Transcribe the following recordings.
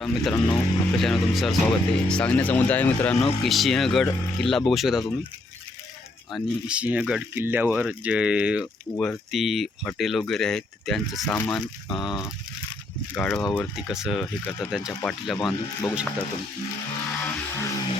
मित्रांनो आपल्या चॅनल तुमचं स्वागत आहे. सांगण्याचा मुद्दा आहे मित्रांनो की सिंहगड किल्ला बघू शकता तुम्ही. आणि सिंहगड किल्ल्यावर जे वरती हॉटेल वगैरे आहेत त्यांचं सामान गाढवावरती कसं हे करतात त्यांच्या पाठीला बांधून बघू शकता तुम्ही.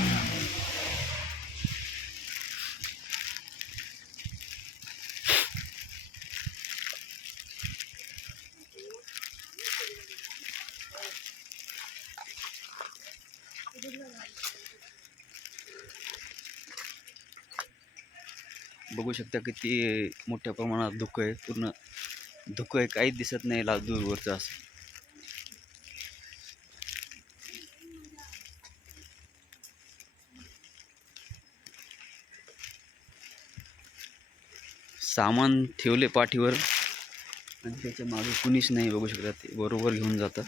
बघू शकता किती मोठ्या प्रमाणात धुकं आहे. पूर्ण धुकं आहे काहीच दिसत नाही ला दूरवरचं असं. सामान ठेवले पाठीवर. आणि त्याच्यामागे कुणीच नाही बघू शकता ते बरोबर घेऊन जातात.